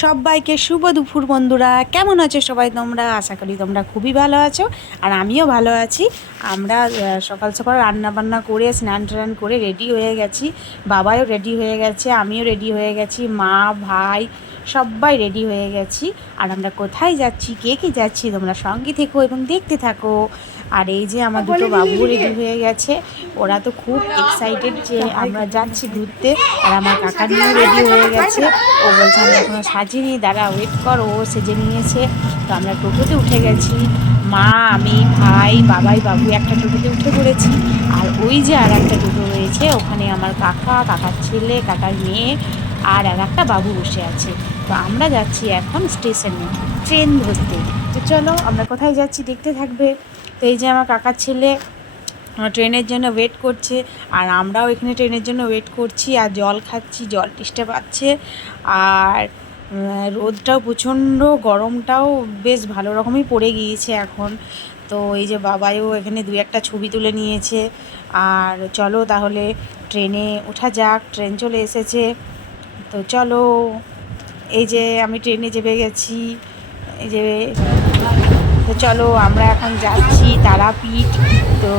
সবাইকে শুভ দুপুর বন্ধুরা। কেমন আছো সবাই তোমরা? আশা করি তোমরা খুবই ভালো আছো। আর আমিও ভালো আছি। আমরা সকাল সকাল রান্না বান্না করে, স্নান টান করে রেডি হয়ে গেছি। বাবাও রেডি হয়ে গেছে, আমিও রেডি হয়ে গেছি, মা, ভাই সবাই রেডি হয়ে গেছি। আর আমরা কোথায় যাচ্ছি, কে কে যাচ্ছি, তোমরা সঙ্গে থেকো এবং দেখতে থাকো। আর এই যে আমার দুটো বাবু রেডি হয়ে গেছে ওরা তো খুব এক্সাইটেড যে আমরা যাচ্ছি ঘুরতে আর আমার কাকা নিয়ে রেডি হয়ে গেছে। ও বলছে আমি এখনও সাজিনি দাঁড়া ওয়েট কর ও সেজে নিয়েছে। তো আমরা টোটোতে উঠে গেছি। মা আমি ভাই বাবাই বাবু একটা টোটোতে উঠে পড়েছি। আর ওই যে আর একটা টোটো রয়েছে ওখানে আমার কাকা কাকার ছেলে কাকার মেয়ে আর আর একটা বাবু বসে আছে। তো আমরা যাচ্ছি এখন স্টেশনে ট্রেন ধরতে। তো চলো আমরা কোথায় যাচ্ছি দেখতে থাকবে। তো এই যে আমার কাকার ছেলে ট্রেনের জন্য ওয়েট করছে, আর আমরাও এখানে ট্রেনের জন্য ওয়েট করছি, আর জল খাচ্ছি, জল টেস্টে পাচ্ছে, আর রোদটাও প্রচণ্ড, গরমটাও বেশ ভালো রকমই পড়ে গিয়েছে এখন। তো এই যে বাবাইও এখানে দুই একটা ছবি তুলে নিয়েছে, আর চলো তাহলে ট্রেনে ওঠা যাক, ট্রেন চলে এসেছে। তো চলো, এই যে আমি ট্রেনে চেপে গেছি, এই যে তো চলো আমরা এখন যাচ্ছি তারাপীঠ। তো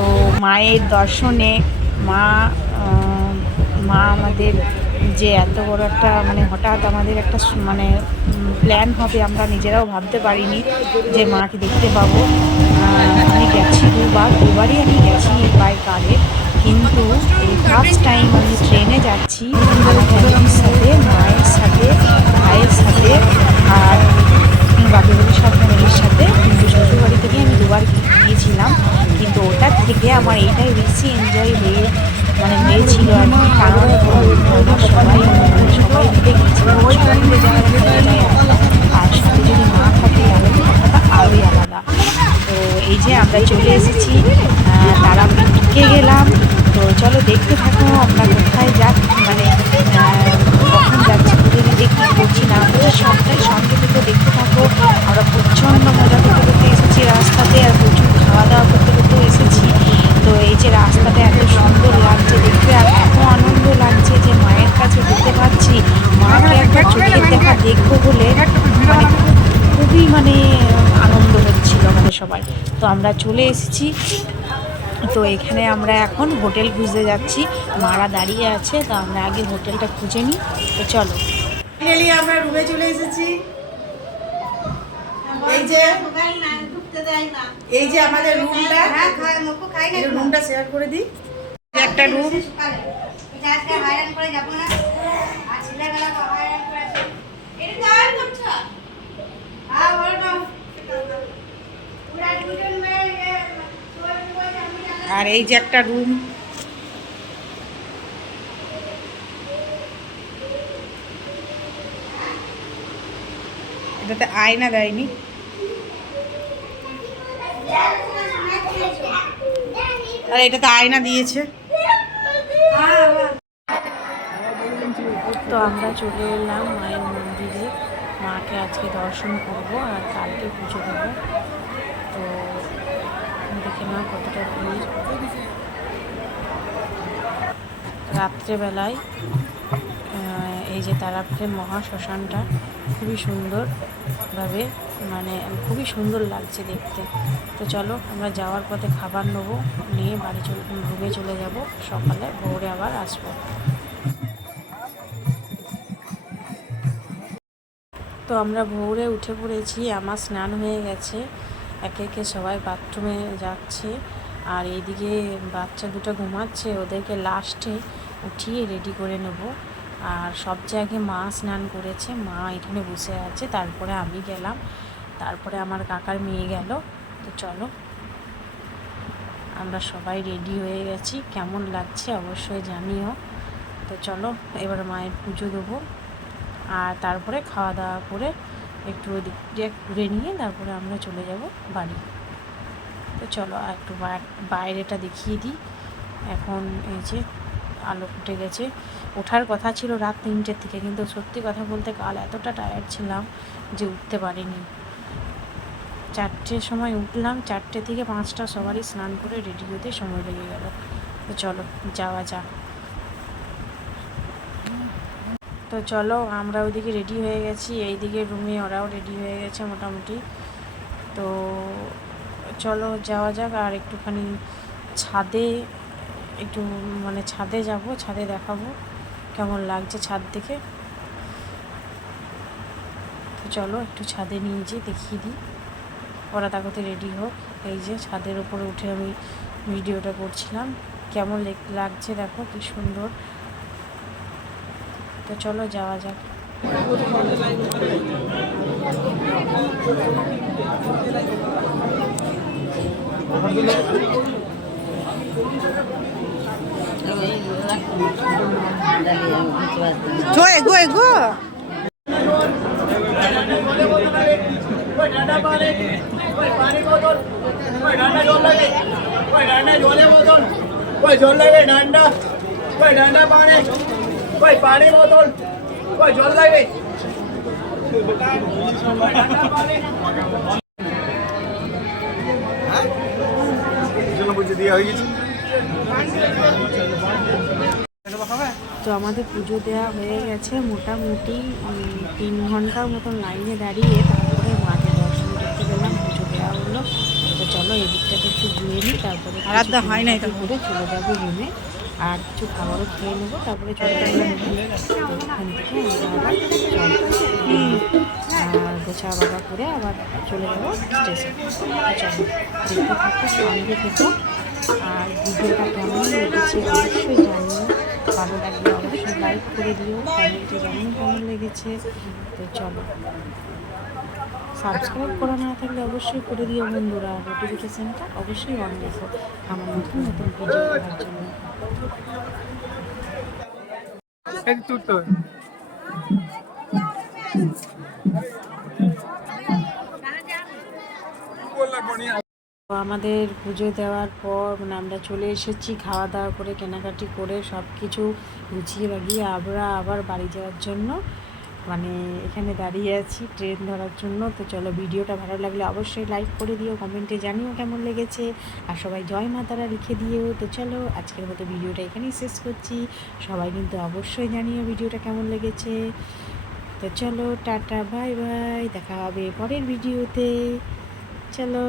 মায়ের দর্শনে মা মা আমাদের যে এত বড় একটা মানে হঠাৎ আমাদের একটা মানে প্ল্যান হবে আমরা নিজেরাও ভাবতে পারিনি যে মাকে দেখতে পাবো। আমি গেছি দুবার, দুবারই আমি গেছি বাই কারে কিন্তু এই ফার্স্ট টাইম আমি ট্রেনে যাচ্ছি সাথে, মায়ের সাথে ভাইয়ের সাথে আর বাবুগুলির সব ফ্যামিলির সাথে কিন্তু শ্বশুরবাড়ি থেকে আমি দুবার গিয়েছিলাম কিন্তু ওটার থেকে আমার এইটাই বেশি এনজয় হয়ে মানে হয়েছিল আর কি আর সাথে যদি মা থাকে তাহলে আলাদা তো এই যে আমরা চলে এসেছি আহ, তারাপীঠকে গেলাম। তো চলো দেখতে থাকো আমরা কোথায় যাক মানে আহ, কখন যাচ্ছি কোথায় যে কী করছি না করছি সবটাই সঙ্গে থেকে দেখতে থাকো আমরা প্রচণ্ড মজা করতে করতে এসেছি রাস্তাতে আর প্রচুর খাওয়া দাওয়া করতে করতে এসেছি তো এই যে রাস্তাটা এত সুন্দর লাগছে দেখতে আর এত আনন্দ লাগছে যে মায়ের কাছে যেতে পারছি মাকে একবার চোখের দেখা দেখব বলে মানে খুবই মানে আনন্দ হচ্ছিল আমাদের সবাই তো আমরা চলে এসেছি। তো এখানে আমরা এখন হোটেল খুঁজতে যাচ্ছি। মারা দাঁড়িয়ে আছে তো আমরা আগে হোটেলটা খুঁজে নিই। তো চলো। ফাইনালি আমরা রুমে চলে এসেছি। এই যে এই যে আমাদের রুমটা রুমটা শেয়ার করে দিই। একটা রুম আর এই যে একটা রুম এটাতে আয়না দেয়নি। আর, এটাতে আয়না দিয়েছে। তো আমরা চলে এলাম মায়ের মন্দিরে। মাকে আজকে দর্শন করব আর কালকে পুজো দেবো। তো না কতটা ভিড়। রাত্রেবেলায় এই যে তারাপীঠের মহা শ্মশানটা খুবই সুন্দরভাবে মানে খুবই সুন্দর লাগছে দেখতে। তো চলো, আমরা যাওয়ার পথে খাবার নেব, নিয়ে বাড়ি চলে, রুমে চলে যাব। সকালে ভোরে আবার আসব। তো আমরা ভোরে উঠে পড়েছি, আমার স্নান হয়ে গেছে। একে একে সবাই বাথরুমে যাচ্ছে। আর এইদিকে বাচ্চা দুটো ঘুমাচ্ছে, ওদেরকে লাস্টে উঠিয়ে রেডি করে নেব। আর সবচেয়ে আগে মা স্নান করেছে, মা এখানে বসে আছে, তারপরে আমি গেলাম। তারপরে আমার কাকার মেয়ে গেল। তো চলো, আমরা সবাই রেডি হয়ে গেছি। কেমন লাগছে অবশ্যই জানিও। তো চলো, এবার মায়ের পুজো দেবো। আর তারপরে খাওয়া দাওয়া করে একটু ওদিক দিয়ে ঘুরে নিয়ে তারপরে আমরা চলে যাব বাড়ি। তো চলো আর একটু বাইরেটা দেখিয়ে দিই। এখন এই যে আলো ফুটে গেছে। ওঠার কথা ছিল রাত তিনটের থেকে কিন্তু সত্যি কথা বলতে কাল এতটা টায়ার্ড ছিলাম যে উঠতে পারিনি। চারটের সময় উঠলাম, চারটে থেকে পাঁচটা সবারই স্নান করে রেডি হতে সময় লেগে গেল। তো চলো যাওয়া যাক। তো চলো, আমরা ওইদিকে রেডি হয়ে গেছি। এইদিকে রুমে ওরাও রেডি হয়ে গেছে মোটামুটি। তো চলো, যাওয়া যাক। আর একটুখানি ছাদে, একটু মানে ছাদে যাব, ছাদে দেখাবো কেমন লাগছে ছাদ থেকে তো চলো, একটু ছাদে নিয়ে যেয়ে দেখিয়ে দিই। ওরা তাকতে রেডি হোক। এই যে ছাদের উপরে উঠে আমি ভিডিওটা করছিলাম। কেমন লাগছে দেখো, কি সুন্দর। তো চলো যাওয়া যাক જો એગો એગો કોઈ જોર લાગે નાંડા કોઈ નાંડા પાણી કોઈ પાણી বোতল? জল লাগবে? তো আমাদের পুজো দেওয়া হয়ে গেছে মোটামুটি তিন ঘণ্টার মতন লাইনে দাঁড়িয়ে তারপরে মাকে দর্শন করতে গেলাম পুজো দেওয়া হলো। তো চলো এদিকটাকে একটু ঘুরে নিই তারপরে হয় না এটা ঘুরে চলে যাব রুমে আর কিছু খাবারও খেয়ে নেব, তারপরে আর গোছা বাবা করে আবার চলে যাব স্টেশন। চলো দেখতে থাকো, সঙ্গে থেকো। আর ভিডিওটা কেমন লেগেছে অবশ্যই জানিও। ভালো লাগলে অবশ্যই লাইক করে দিও কমেন্টে জানিও কেমন লেগেছে। তো চলো। সাবস্ক্রাইব করা না থাকলে অবশ্যই করে দিও বন্ধুরা। নোটিফিকেশানটা অবশ্যই অন রেখো। আমার নতুন নতুন ভিডিও দেখার জন্য। আমাদের পুজো দেওয়ার পর মানে আমরা চলে এসেছি খাওয়া দাওয়া করে কেনাকাটি করে সব কিছু গুছিয়ে বাগিয়ে আমরা আবার বাড়ি যাওয়ার জন্য। মানে এখানে দাঁড়িয়ে আছি ট্রেন ধরার জন্য। তো চলো ভিডিওটা ভালো লাগলে অবশ্যই লাইক করে দিও কমেন্টে জানিও কেমন লেগেছে। আর সবাই জয় মাতারা লিখে দিও। তো চলো আজকের মতো ভিডিওটা এখানেই শেষ করছি। সবাই কিন্তু অবশ্যই জানিও ভিডিওটা কেমন লেগেছে। তো চলো টাটা বাই বাই দেখা হবে পরের ভিডিওতে। চলো।